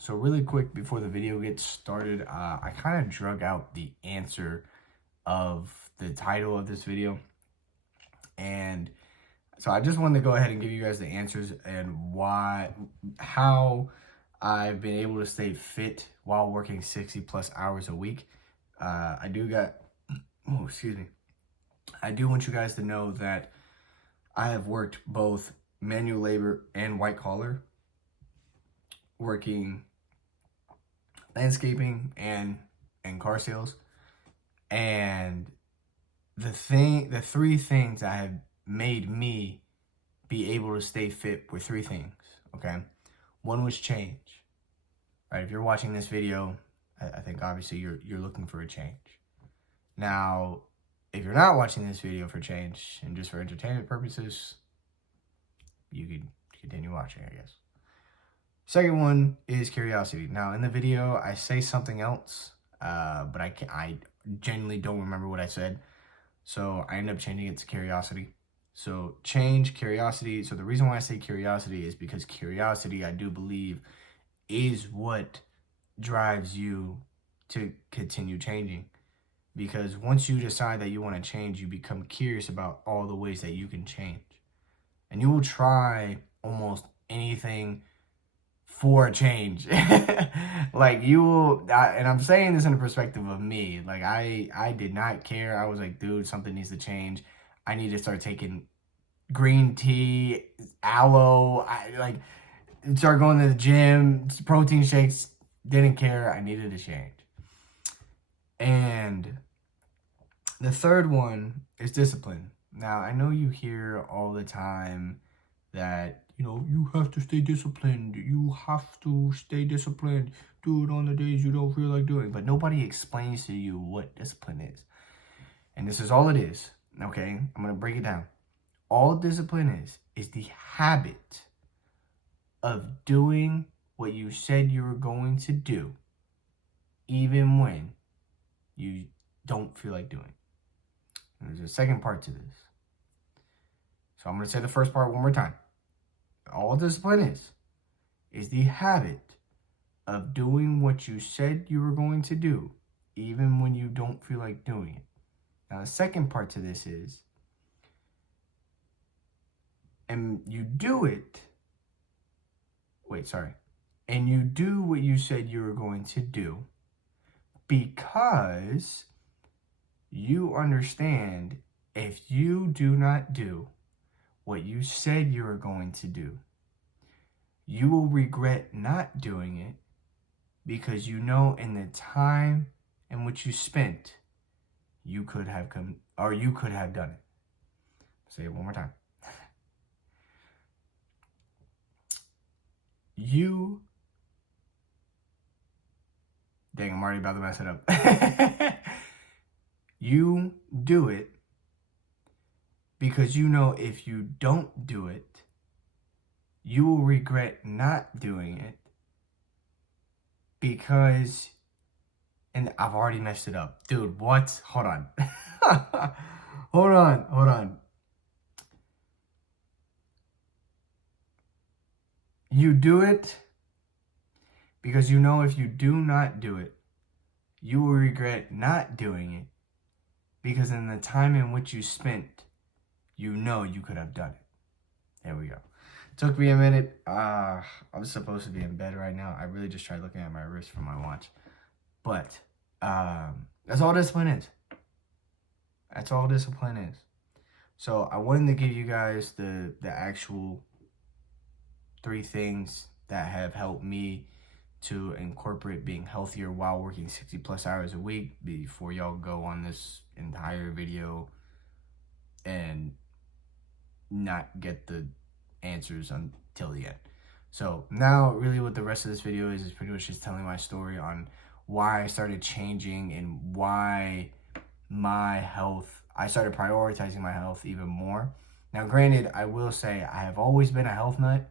So really quick before the video gets started, I kind of drug out the answer of the title of this video. And so I just wanted to go ahead and give you guys the answers and how I've been able to stay fit while working 60 plus hours a week. Excuse me. I do want you guys to know that I have worked both manual labor and white collar, working landscaping and car sales. And the three things that have made me be able to stay fit were three things. Okay, one was change. Right, if you're watching this video, I think obviously you're looking for a change. Now, if you're not watching this video for change and just for entertainment purposes, you could continue watching, I guess. Second one is curiosity. Now, in the video, I say something else, but I genuinely don't remember what I said. So I end up changing it to curiosity. So change, curiosity. So the reason why I say curiosity is because curiosity, I do believe, is what drives you to continue changing. Because once you decide that you want to change, you become curious about all the ways that you can change. And you will try almost anything for a change. Like you will, and I'm saying this in the perspective of me. Like I did not care. I was like, dude, something needs to change. I need to start taking green tea, aloe. I start going to the gym, protein shakes. Didn't care. I needed to change. And the third one is discipline. Now, I know you hear all the time that, you have to stay disciplined. You have to stay disciplined. Do it on the days you don't feel like doing. But nobody explains to you what discipline is. And this is all it is. Okay? I'm going to break it down. All discipline is the habit of doing what you said you were going to do, even when you don't feel like doing. And there's a second part to this. So I'm going to say the first part one more time. All discipline is the habit of doing what you said you were going to do, even when you don't feel like doing it. Now, the second part to this is, and you do what you said you were going to do because you understand if you do not do what you said you were going to do, you will regret not doing it because you know in the time in which you spent, you could have done it. Say it one more time. Dang, I'm already about to mess it up. You do it because you know if you don't do it, you will regret not doing it because, and I've already messed it up. Dude, what? Hold on. Hold on. You do it because you know if you do not do it, you will regret not doing it because in the time in which you spent, you know you could have done it. There we go. Took me a minute. I'm supposed to be in bed right now. I really just tried looking at my wrist from my watch. But that's all discipline is. That's all discipline is. So I wanted to give you guys the actual three things that have helped me to incorporate being healthier while working 60 plus hours a week before y'all go on this entire video and not get the answers until the end. So now really what the rest of this video is pretty much just telling my story on why I started changing and why I started prioritizing my health even more. Now granted, I will say I have always been a health nut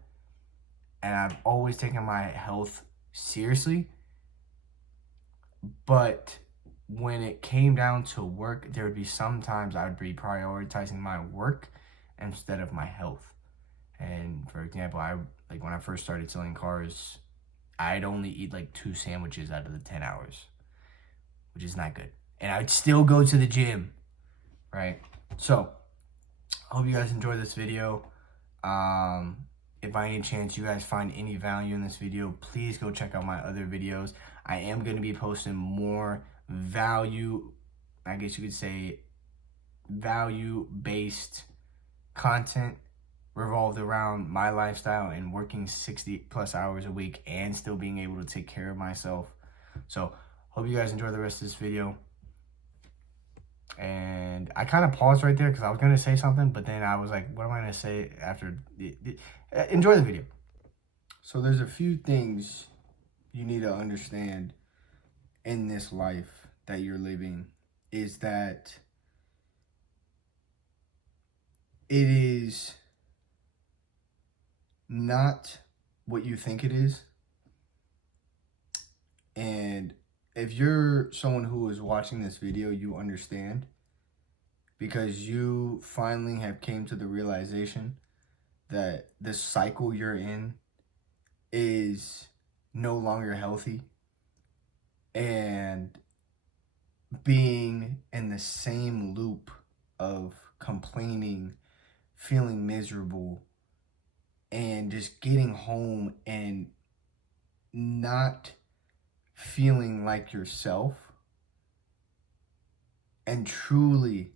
and I've always taken my health seriously, but when it came down to work, there would be sometimes I would be prioritizing my work instead of my health. And for example, when I first started selling cars, I'd only eat like 2 sandwiches out of the 10 hours, which is not good. And I'd still go to the gym, right? So, I hope you guys enjoy this video. If by any chance you guys find any value in this video, please go check out my other videos. I am going to be posting more value, I guess you could say, value-based content revolved around my lifestyle and working 60 plus hours a week and still being able to take care of myself. So, hope you guys enjoy the rest of this video. And I kind of paused right there because I was going to say something, but then I was like, what am I going to say after? Enjoy the video. So there's a few things you need to understand in this life that you're living, is that it is not what you think it is. And if you're someone who is watching this video, you understand, because you finally have came to the realization that the cycle you're in is no longer healthy, and being in the same loop of complaining, feeling miserable, and just getting home and not feeling like yourself, and truly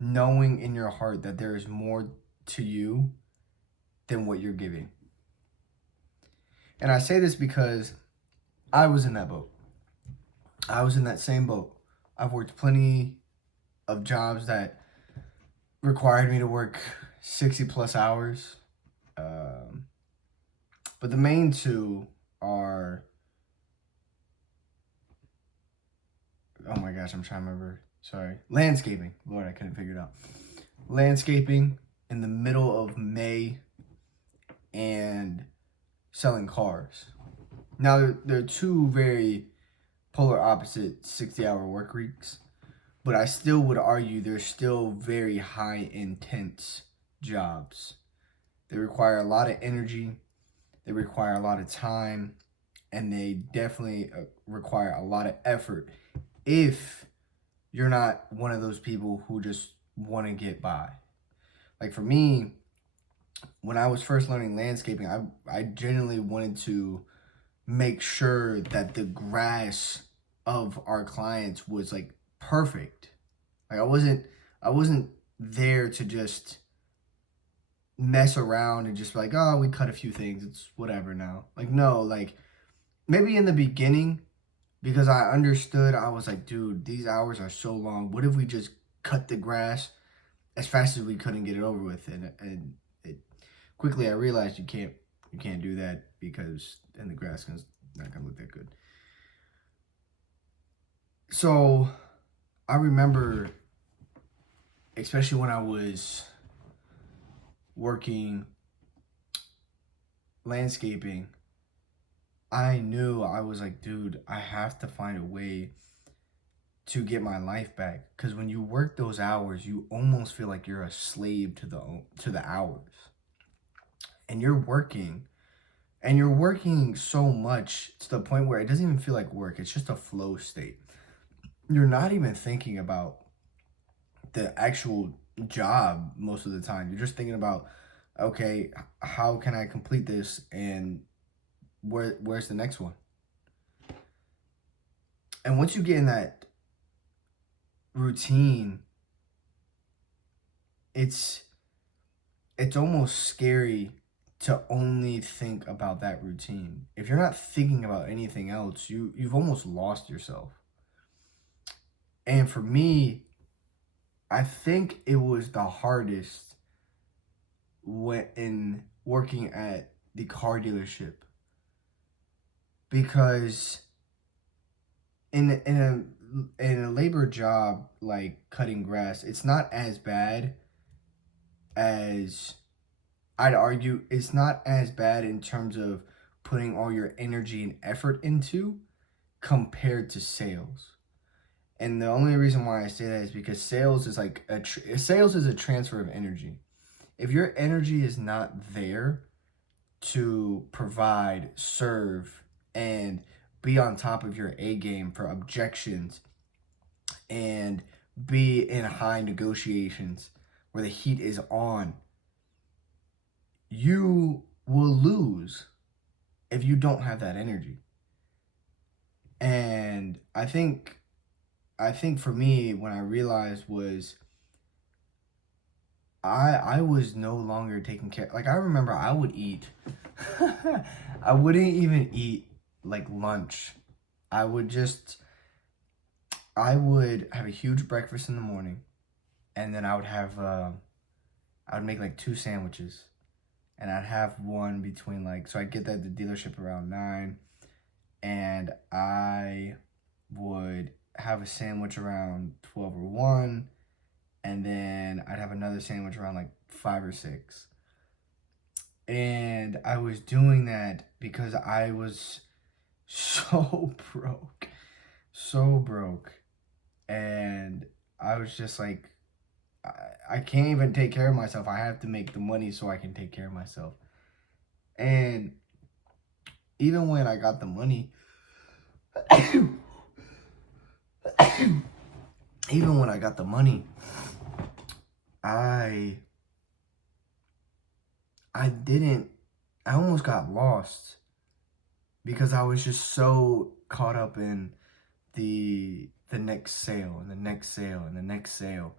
knowing in your heart that there is more to you than what you're giving. And I say this because I was in that boat. I was in that same boat. I've worked plenty of jobs that required me to work 60 plus hours. But the main two are, oh my gosh, I'm trying to remember. Sorry. Landscaping. Lord, I couldn't figure it out. Landscaping in the middle of May, and selling cars. Now, they're two very polar opposite 60-hour work weeks, but I still would argue they're still very high intense jobs. They require a lot of energy, they require a lot of time, and they definitely require a lot of effort if you're not one of those people who just want to get by. Like for me, when I was first learning landscaping, I genuinely wanted to make sure that the grass of our clients was like perfect. Like I wasn't there to just mess around and just be like, oh, we cut a few things, it's whatever now. Like, no, like maybe in the beginning, because I understood, I was like, dude, these hours are so long. What if we just cut the grass as fast as we could and get it over with? And it quickly I realized you can't do that, because then the grass is not gonna look that good. So I remember, especially when I was working landscaping, I knew, I was like, dude, I have to find a way to get my life back. Because when you work those hours, you almost feel like you're a slave to the hours. And you're working so much to the point where it doesn't even feel like work. It's just a flow state. You're not even thinking about the actual job most of the time. You're just thinking about, okay, how can I complete this, and where's the next one? And once you get in that routine, it's almost scary to only think about that routine. If you're not thinking about anything else, you've almost lost yourself. And for me, I think it was the hardest in working at the car dealership, because in a labor job like cutting grass, it's not as bad as, I'd argue, it's not as bad in terms of putting all your energy and effort into, compared to sales. And the only reason why I say that is because sales is like sales is a transfer of energy. If your energy is not there, to provide, serve, and be on top of your A game for objections and be in high negotiations where the heat is on, you will lose if you don't have that energy. And I think for me, when I realized was I was no longer taking care. Like, I remember I would eat. I wouldn't even eat like lunch. I would have a huge breakfast in the morning, and then I would make like 2 sandwiches, and I'd have one between like, so I'd get that at the dealership around 9, and I would have a sandwich around 12 or 1, and then I'd have another sandwich around like 5 or 6. And I was doing that because I was so broke. So broke. And I was just like, I can't even take care of myself. I have to make the money so I can take care of myself. And even when I got the money, even when I got the money, I almost got lost because I was just so caught up in the next sale and the next sale and the next sale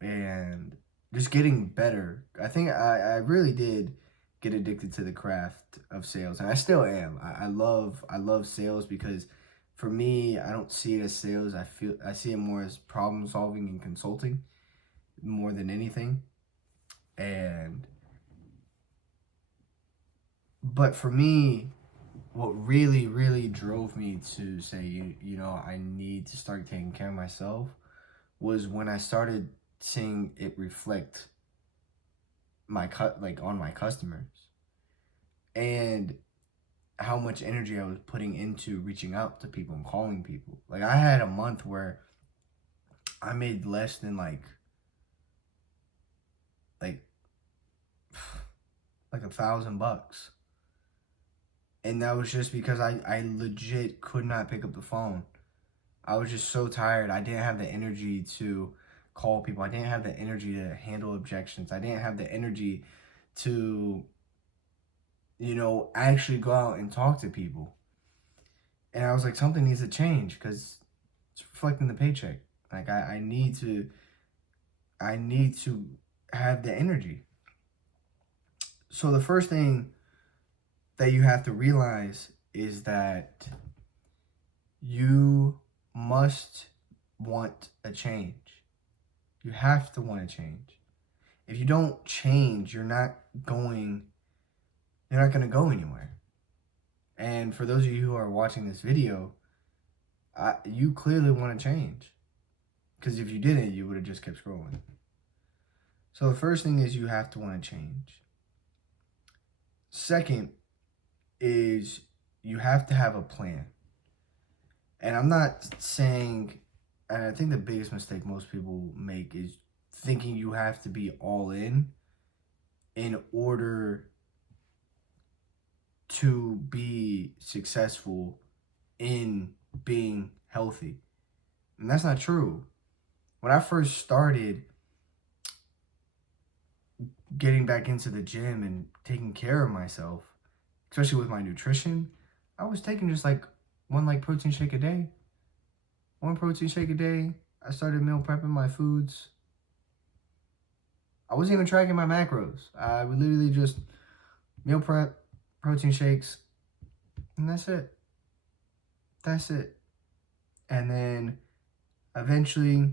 and just getting better. I think I really did get addicted to the craft of sales, and I still am. I love sales because for me, I don't see it as sales. I see it more as problem solving and consulting more than anything. But for me, what really, really drove me to say, I need to start taking care of myself was when I started seeing it reflect on my customers and how much energy I was putting into reaching out to people and calling people. Like, I had a month where I made less than like $1,000. And that was just because I legit could not pick up the phone. I was just so tired. I didn't have the energy to call people. I didn't have the energy to handle objections. I didn't have the energy to, actually go out and talk to people. And I was like, something needs to change because it's reflecting the paycheck. Like, I need to have the energy. So the first thing that you have to realize is that you must want a change. You have to want to change. If you don't change, you're not going to go anywhere. And for those of you who are watching this video, you clearly want to change. Because if you didn't, you would have just kept scrolling. So the first thing is you have to want to change. Second is you have to have a plan. And I'm not saying, and I think the biggest mistake most people make is thinking you have to be all in order to be successful in being healthy. And that's not true. When I first started getting back into the gym and taking care of myself, especially with my nutrition, I was taking just like one protein shake a day. One protein shake a day. I started meal prepping my foods. I wasn't even tracking my macros. I would literally just meal prep, protein shakes, and that's it. That's it. And then eventually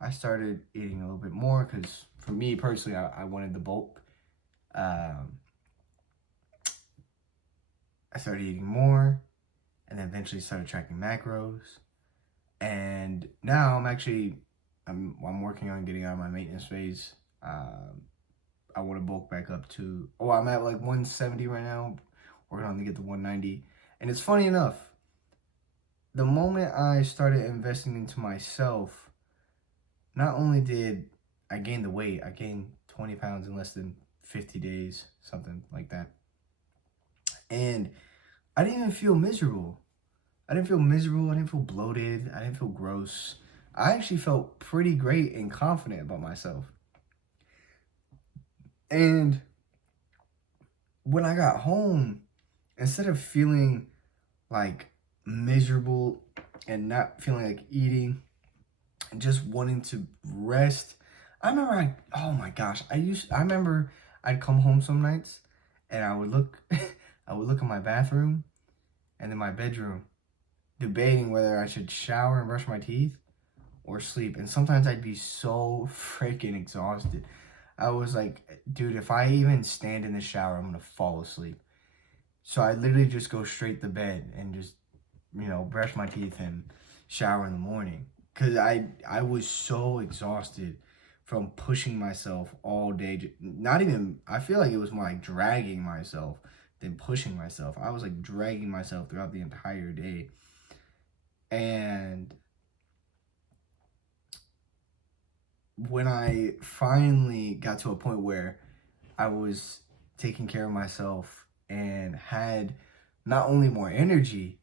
I started eating a little bit more because for me personally, I wanted the bulk. I started eating more and then eventually started tracking macros. And now I'm working on getting out of my maintenance phase. I want to bulk back up to, I'm at like 170 right now, working on to get to 190. And it's funny enough, the moment I started investing into myself, not only did I gain the weight, I gained 20 pounds in less than 50 days, something like that. And I didn't even feel miserable. I didn't feel miserable. I didn't feel bloated. I didn't feel gross. I actually felt pretty great and confident about myself. And when I got home, instead of feeling like miserable and not feeling like eating, and just wanting to rest, I remember oh my gosh, I remember I'd come home some nights and I would look I would look in my bathroom and in my bedroom, debating whether I should shower and brush my teeth or sleep. And sometimes I'd be so freaking exhausted. I was like, dude, if I even stand in the shower, I'm gonna fall asleep. So I literally just go straight to bed and just, brush my teeth and shower in the morning. Cause I was so exhausted from pushing myself all day. Not even, I feel like it was more like dragging myself than pushing myself. I was like dragging myself throughout the entire day. And when I finally got to a point where I was taking care of myself and had not only more energy,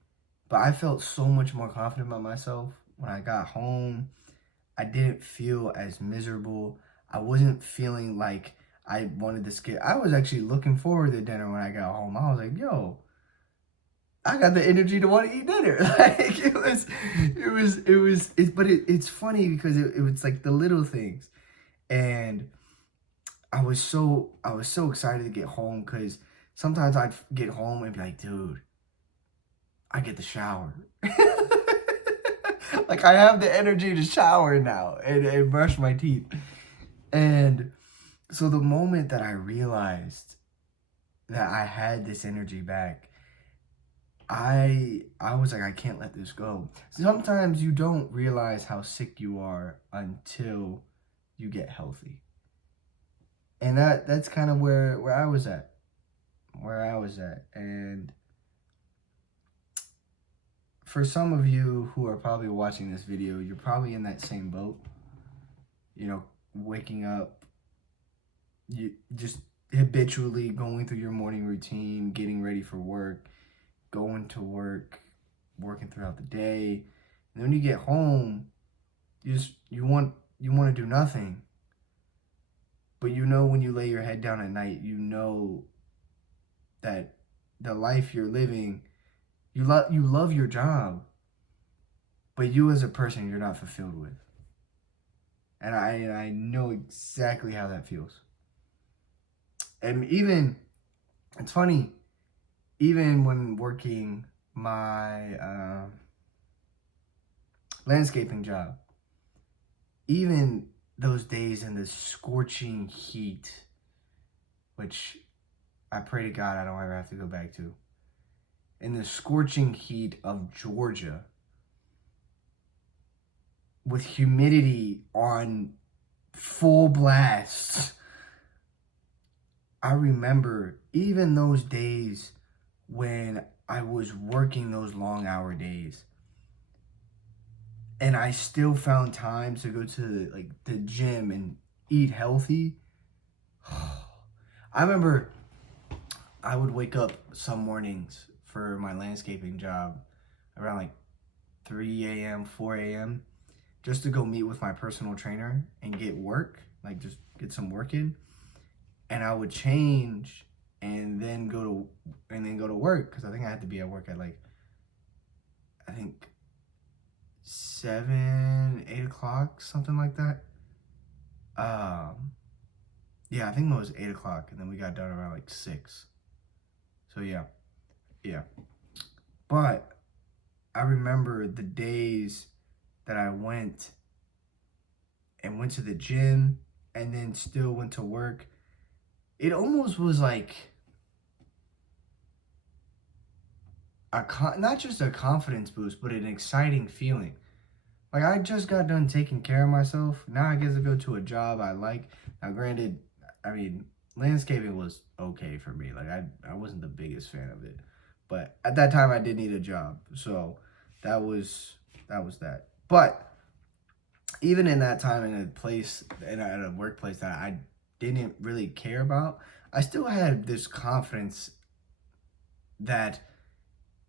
but I felt so much more confident about myself. When I got home, I didn't feel as miserable. I wasn't feeling like I wanted to skip. I was actually looking forward to dinner when I got home. I was like, yo, I got the energy to want to eat dinner. Like it's funny because it was like the little things. And I was so excited to get home because sometimes I'd get home and be like, dude, I get the shower. Like I have the energy to shower now and brush my teeth. And so the moment that I realized that I had this energy back, I was like, I can't let this go. Sometimes you don't realize how sick you are until you get healthy. And that's kind of where I was at. Where I was at. And for some of you who are probably watching this video, you're probably in that same boat. Waking up, you just habitually going through your morning routine, getting ready for work, going to work, working throughout the day. And when you get home, you want to do nothing. But when you lay your head down at night, that the life you're living, you love your job, but you as a person, you're not fulfilled with. And I know exactly how that feels. And it's funny, even when working my landscaping job, even those days in the scorching heat, which I pray to God I don't ever have to go back to, in the scorching heat of Georgia, with humidity on full blast, I remember even those days when I was working those long hour days and I still found time to go to like the gym and eat healthy. I remember I would wake up some mornings for my landscaping job around like 3 a.m., 4 a.m. just to go meet with my personal trainer and get work, like just get some work in. And I would change and then go to work because I think I had to be at work at like, I think 7, 8 o'clock, something like that. Yeah, I think it was 8 o'clock, and then we got done around like 6. So yeah. But I remember the days that I went to the gym and then still went to work. It almost was like not just a confidence boost, but an exciting feeling. Like I just got done taking care of myself. Now I get to go to a job I like. Now, granted, I mean, landscaping was okay for me. Like I wasn't the biggest fan of it, but at that time I did need a job, so that was that. But even in that time, at a workplace that I didn't really care about, I still had this confidence that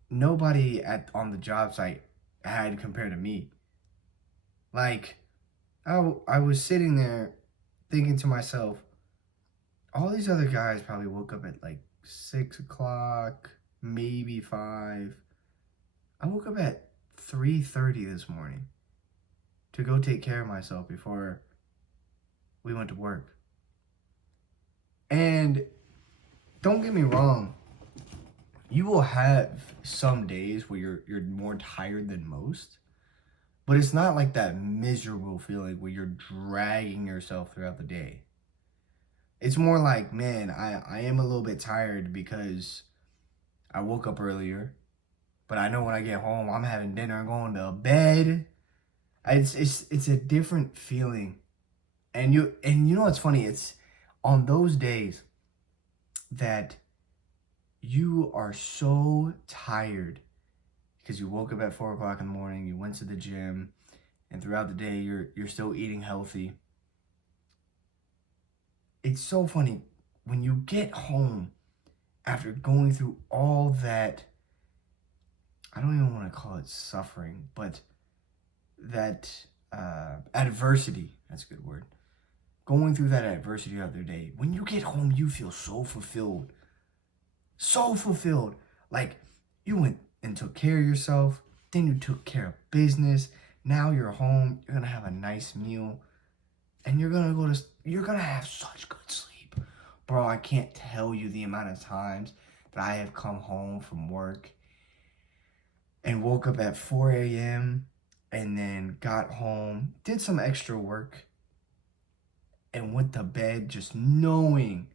nobody on the job site had compared to me. Like, I was sitting there thinking to myself, all these other guys probably woke up at like 6 o'clock, maybe 5. I woke up at 3:30 this morning to go take care of myself before we went to work. And don't get me wrong, you will have some days where you're more tired than most, but it's not like that miserable feeling where you're dragging yourself throughout the day. It's more like, man, I am a little bit tired because I woke up earlier, but I know when I get home, I'm having dinner and going to bed. It's a different feeling. And you know what's funny? It's on those days that you are so tired because you woke up at 4 o'clock in the morning, you went to the gym, and throughout the day you're still eating healthy. It's so funny when you get home after going through all that, I don't even want to call it suffering, but that adversity, that's a good word. Going through that adversity the other day, when you get home, you feel so fulfilled. So fulfilled. Like, you went and took care of yourself, then you took care of business. Now you're home, you're gonna have a nice meal, and you're gonna have such good sleep. Bro, I can't tell you the amount of times that I have come home from work and woke up at 4 a.m. and then got home, did some extra work, and went to bed just knowing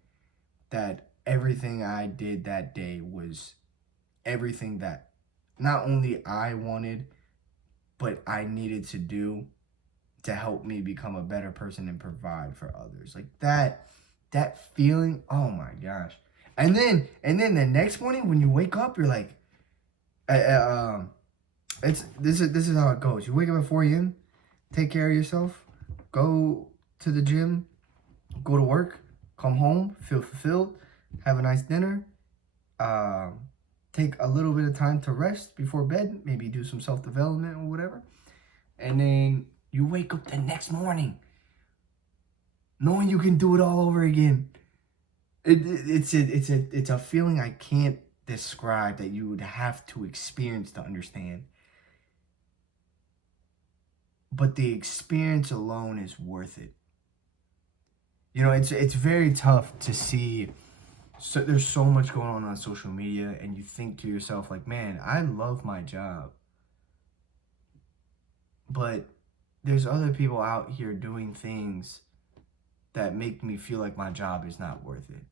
that everything I did that day was everything that not only I wanted, but I needed to do to help me become a better person and provide for others. Like that feeling, oh my gosh. And then the next morning when you wake up, you're like, this is how it goes. You wake up at 4 a.m., take care of yourself, go to the gym, go to work, come home, feel fulfilled, have a nice dinner, take a little bit of time to rest before bed, maybe do some self-development or whatever, and then you wake up the next morning knowing you can do it all over again. It's a feeling I can't describe, that you would have to experience to understand. But the experience alone is worth it. You know, it's very tough to see. So there's so much going on social media, and you think to yourself like, man, I love my job, but there's other people out here doing things that make me feel like my job is not worth it.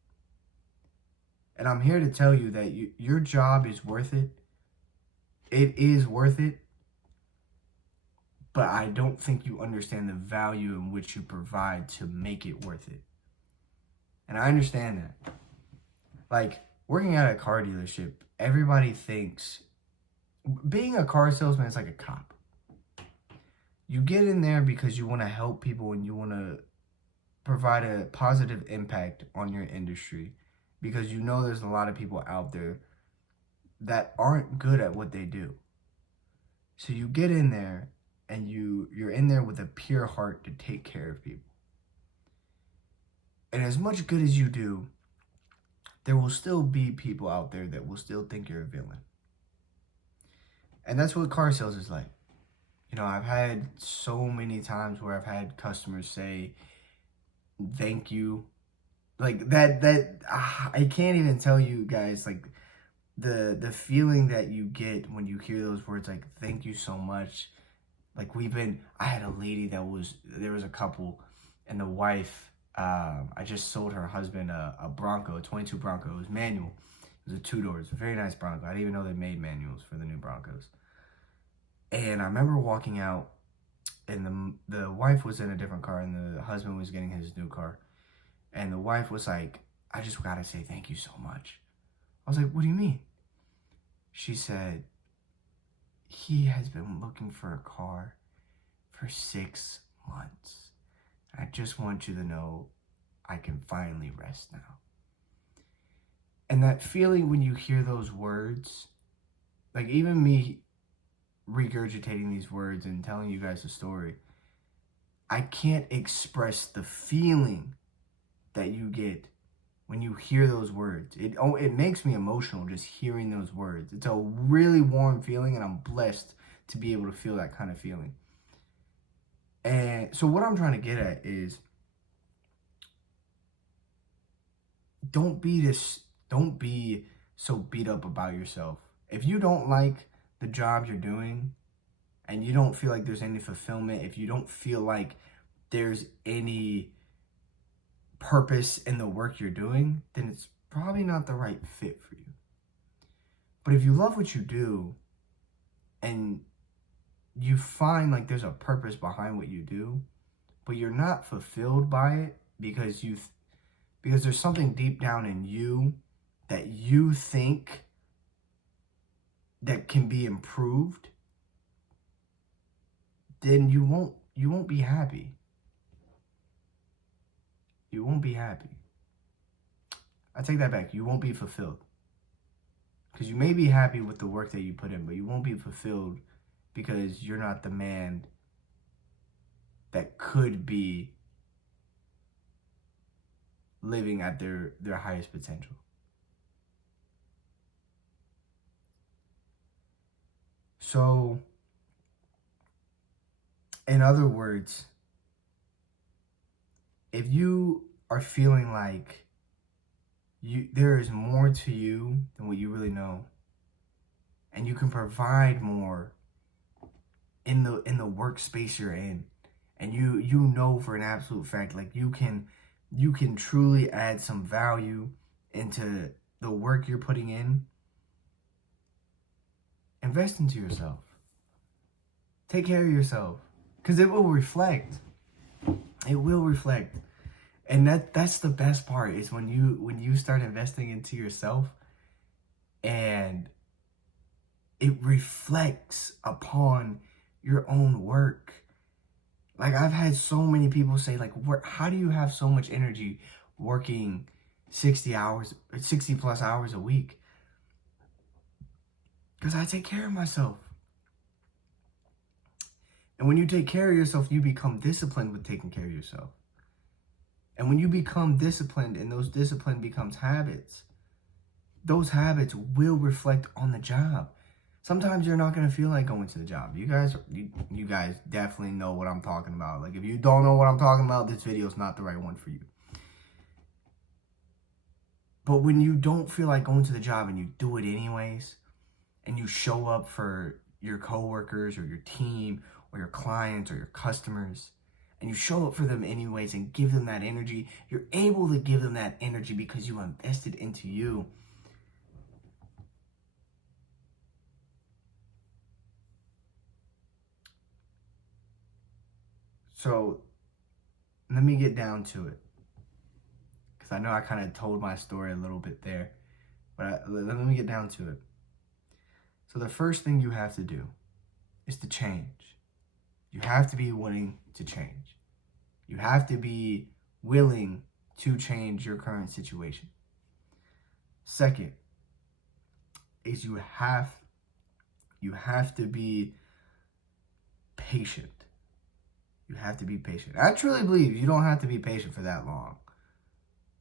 And I'm here to tell you that your job is worth it. It is worth it. But I don't think you understand the value in which you provide to make it worth it. And I understand that. Like, working at a car dealership, everybody thinks being a car salesman is like a cop. You get in there because you want to help people and you want to provide a positive impact on your industry, because you know there's a lot of people out there that aren't good at what they do. So you get in there and you're in there with a pure heart to take care of people. And as much good as you do, there will still be people out there that will still think you're a villain. And that's what car sales is like. You know, I've had so many times where I've had customers say, thank you. Like I can't even tell you guys, like the feeling that you get when you hear those words, like, thank you so much. Like, I had a lady there was a couple, and the wife, I just sold her husband a Bronco, a 22 Bronco. It was manual. It was a 2-door. It's a very nice Bronco. I didn't even know they made manuals for the new Broncos. And I remember walking out, and the wife was in a different car, and the husband was getting his new car. And the wife was like, I just gotta say thank you so much. I was like, what do you mean? She said, he has been looking for a car for 6 months. I just want you to know I can finally rest now. And that feeling when you hear those words, like even me regurgitating these words and telling you guys a story, I can't express the feeling that you get when you hear those words. It makes me emotional just hearing those words. It's a really warm feeling, and I'm blessed to be able to feel that kind of feeling. And so what I'm trying to get at is don't be so beat up about yourself. If you don't like the job you're doing and you don't feel like there's any fulfillment, if you don't feel like there's any purpose in the work you're doing, then it's probably not the right fit for you. But if you love what you do and you find like there's a purpose behind what you do, but you're not fulfilled by it because there's something deep down in you that you think that can be improved, then you won't be happy. You won't be happy. I take that back. You won't be fulfilled. Because you may be happy with the work that you put in, but you won't be fulfilled because you're not the man that could be living at their highest potential. So, in other words, if you are feeling like there is more to you than what you really know, and you can provide more in the workspace you're in, and you know for an absolute fact, like you can truly add some value into the work you're putting in, invest into yourself. Take care of yourself, because it will reflect. It will reflect. And that's the best part, is when you start investing into yourself and it reflects upon your own work. Like, I've had so many people say, like, how do you have so much energy working 60 plus hours a week? Because I take care of myself. And when you take care of yourself, you become disciplined with taking care of yourself. And when you become disciplined and those discipline becomes habits, those habits will reflect on the job. Sometimes you're not going to feel like going to the job. You guys definitely know what I'm talking about. Like, if you don't know what I'm talking about, this video is not the right one for you. But when you don't feel like going to the job and you do it anyways, and you show up for your coworkers or your team or your clients or your customers, and you show up for them anyways and give them that energy, you're able to give them that energy because you invested into you. So let me get down to it, because I know I kind of told my story a little bit there, but let me get down to it. So the first thing you have to do is to change. You have to be willing to change. You have to be willing to change your current situation. Second is you have to be patient. You have to be patient. I truly believe you don't have to be patient for that long.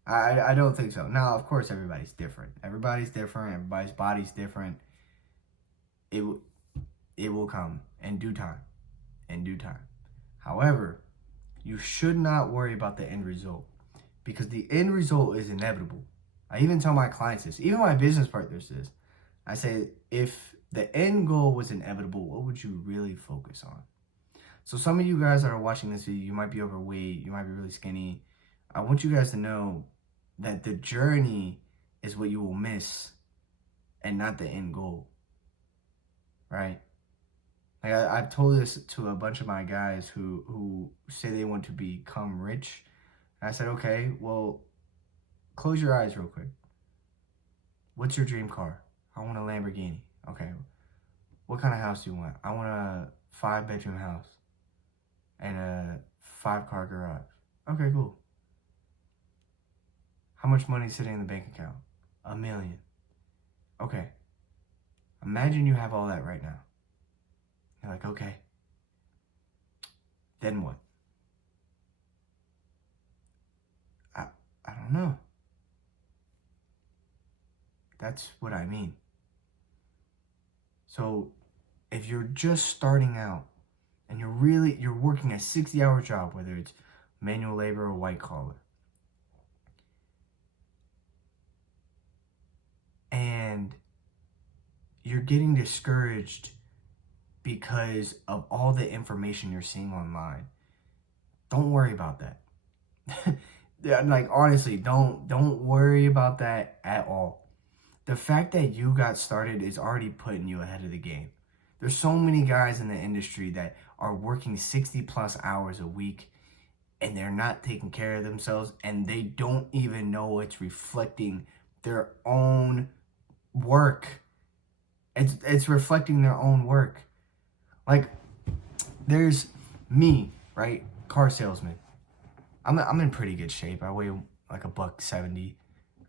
I don't think so. Now, of course, everybody's different. Everybody's different. Everybody's body's different. It will come in due time. In due time. However, you should not worry about the end result, because the end result is inevitable. I even tell my clients this, even my business partners this. I say, if the end goal was inevitable, what would you really focus on? So some of you guys that are watching this video, you might be overweight, you might be really skinny. I want you guys to know that the journey is what you will miss and not the end goal, right? Like, I've told this to a bunch of my guys who say they want to become rich. And I said, okay, well, close your eyes real quick. What's your dream car? I want a Lamborghini. Okay. What kind of house do you want? I want a 5-bedroom house and a 5-car garage. Okay, cool. How much money is sitting in the bank account? 1 million. Okay. Imagine you have all that right now. You're like, okay, then what? I, I don't know. That's what I mean. So if you're just starting out and you're working a 60-hour job, whether it's manual labor or white collar, and you're getting discouraged because of all the information you're seeing online, don't worry about that. Yeah, like honestly, don't worry about that at all. The fact that you got started is already putting you ahead of the game. There's so many guys in the industry that are working 60 plus hours a week and they're not taking care of themselves and they don't even know it's reflecting their own work. It's reflecting their own work. Like there's me, right? Car salesman. I'm in pretty good shape. I weigh like a $170,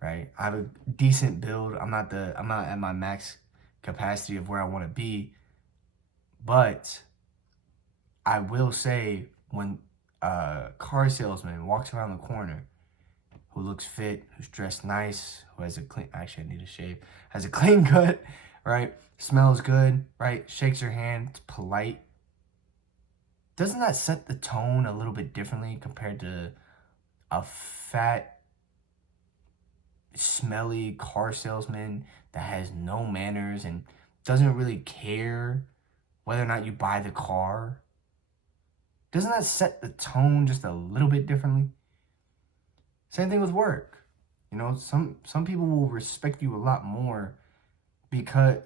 right? I have a decent build. I'm not at my max capacity of where I want to be, but I will say when a car salesman walks around the corner who looks fit, who's dressed nice, who has a clean, actually I need a shave, has a clean cut, right? Smells good, right? Shakes your hand, it's polite. Doesn't that set the tone a little bit differently compared to a fat, smelly car salesman that has no manners and doesn't really care whether or not you buy the car? Doesn't that set the tone just a little bit differently? Same thing with work. You know, some people will respect you a lot more because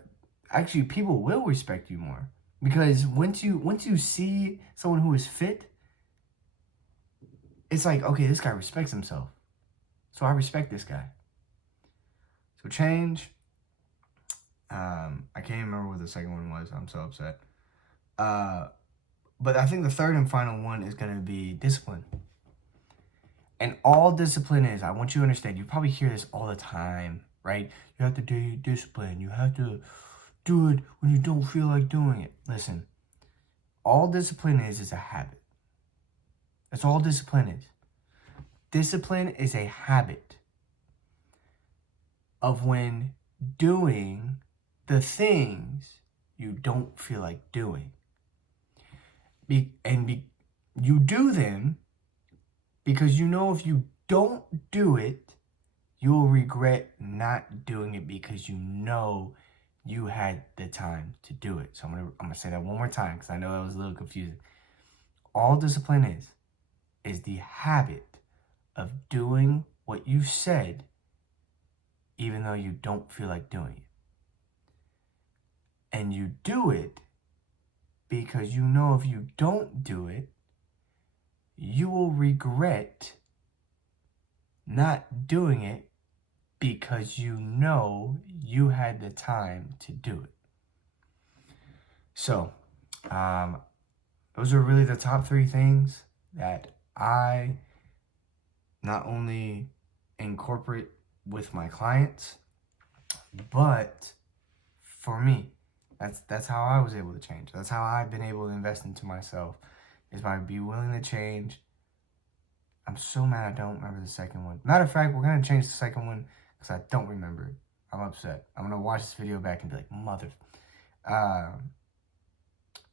actually people will respect you more because once you see someone who is fit, it's like, okay, this guy respects himself. So I respect this guy. So change. I can't remember what the second one was. I'm so upset. But I think the third and final one is going to be discipline. And all discipline is, I want you to understand, you probably hear this all the time, right? You have to do discipline. You have to do it when you don't feel like doing it. Listen, all discipline is a habit. That's all discipline is. Discipline is a habit of when doing the things you don't feel like doing. You do them because you know if you don't do it, you'll regret not doing it because you know you had the time to do it. So I'm gonna say that one more time because I know that was a little confusing. All discipline is the habit of doing what you said even though you don't feel like doing it. And you do it because you know if you don't do it, you will regret not doing it because you know you had the time to do it. So, those are really the top 3 things that I not only incorporate with my clients, but for me, that's how I was able to change. That's how I've been able to invest into myself, is by being willing to change. I'm so mad I don't remember the second one. Matter of fact, we're going to change the second one because I don't remember it. I'm upset. I'm going to watch this video back and be like, mother.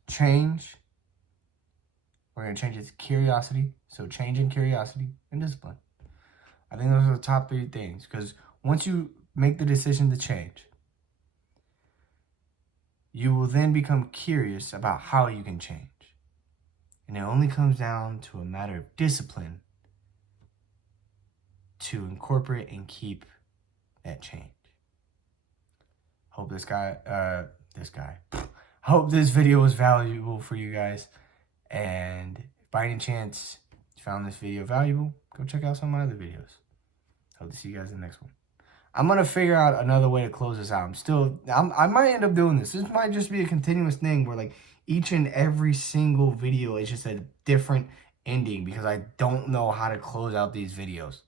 Change. We're going to change it to curiosity. So change and curiosity and discipline. I think those are the top 3 things because once you make the decision to change, you will then become curious about how you can change. And it only comes down to a matter of discipline to incorporate and keep that change. Hope hope this video was valuable for you guys. And if by any chance you found this video valuable, go check out some of my other videos. Hope to see you guys in the next one. I'm going to figure out another way to close this out. I might end up doing this. This might just be a continuous thing where like each and every single video is just a different ending because I don't know how to close out these videos.